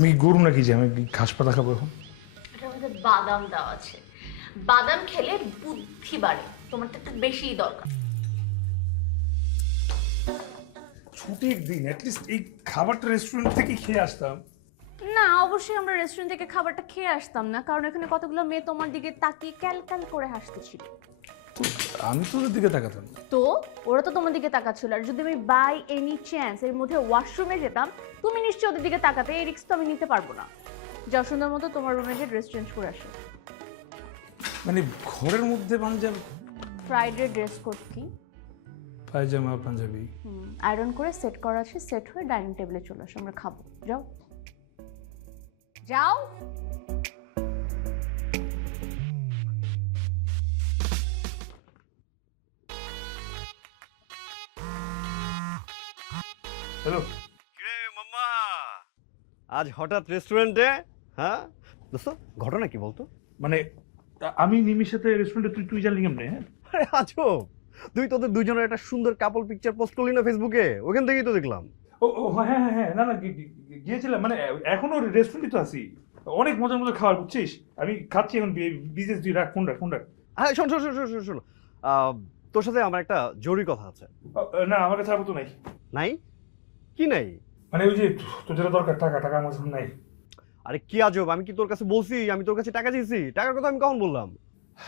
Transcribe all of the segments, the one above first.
আমি কি গরু নাকি যে আমি ঘাস পাতা খাবো এখন? এটার মধ্যে বাদাম দেওয়া আছে, বাদাম খেলে বুদ্ধি বাড়ে, তোমার তো একটু বেশিই দরকার। ছুটির দিন অ্যাটলিস্ট এই খাবারটা রেস্টুরেন্ট থেকে খেয়ে আসতাম। না, অবশ্যই আমরা রেস্টুরেন্ট থেকে খাবারটা খেয়ে আসতাম না, কারণ এখানে কতগুলো মেয়ে তোমার দিকে তাকিয়ে ক্যালক্যাল করে হাসতেছিল। তো আমি তো ওদের দিকে তাকাতাম। তো ওরা তো তোমার দিকে তাকাচ্ছিল, আর যদি আমি বাই এনি চান্স এর মধ্যে ওয়াশরুমে যেতাম, তুমি নিশ্চয়ই ওদের দিকে তাকাতে, এই রিস্ক তো আমি নিতে পারবো না। যাও সুন্দর মতো তোমার রুমে গিয়ে ড্রেস চেঞ্জ করে আসো। মানে ঘরের মধ্যে পাঞ্জাবি? ফ্রাইডে ড্রেস কোড কি? পায়জামা পাঞ্জাবি। আয়রন করে সেট করা আছে, সেট হয়ে ডাইনিং টেবিলে চলে আসো, আমরা খাবো। যাও যাও। হ্যালো। কিরে মাম্মা, আজ হঠাৎ রেস্টুরেন্টে? হ্যাঁ দোস্ত, ঘটনা কি বলতো? মানে আমি নিমির সাথে রেস্টুরেন্টে তুই তুই জানলি কেমনে? হ্যাঁ আরে আজব, তুই তোদের দুইজনের একটা সুন্দর কাপল পিকচার পোস্ট করলি না ফেসবুকে, ওখান থেকেই তো দেখলাম। ও ও হ্যাঁ হ্যাঁ হ্যাঁ, না না গিয়েছিলাম, মানে এখনো রেস্টুরেন্টে তো আছি। অনেক মজার মজার খাবার, বুঝছিস? আমি খাচ্ছি এখন, বিজনেস, তুই রাখ ফোন রাখ ফোন রাখ। হ্যাঁ শোন শোন শোন শোন শোন শোন, তোর সাথে আমার একটা জরুরি কথা আছে। না আমার কাছে আর তো নাই। নাই? কি নাই? মানে ওই যে তোর যেটা দরকার, টাকা, টাকা আমার কাছে নাই। আরে কি আজব, আমি কি তোর কাছে বলছি আমি তোর কাছে টাকা দিয়েছি? টাকার কথা আমি কখন বললাম?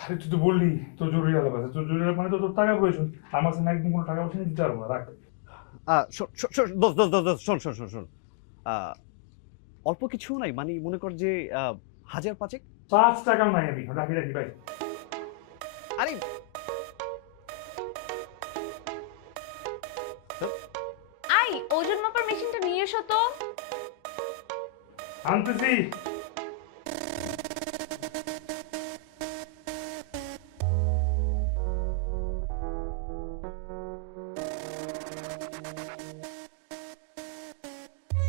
আরে তুই তো বললি তোর জরুরি আলাপ আছে, তোর জরুরি আলাপ মানে তো তোর টাকা প্রয়োজন। আমার কাছে না, একদম কোনো টাকা পয়সা দিতে পারবো না, রাখ। দোস্ত দোস্ত দোস্ত শোন শোন শোন শোন, অল্প কিছু নাই, মানে মনে কর যে 1,000-5 5 টাকাও নাই, আমি রাখি রাখি ভাই। আরে আই, ওজন মাপার মেশিনটা নিয়ে এসো তো। আনতেছি।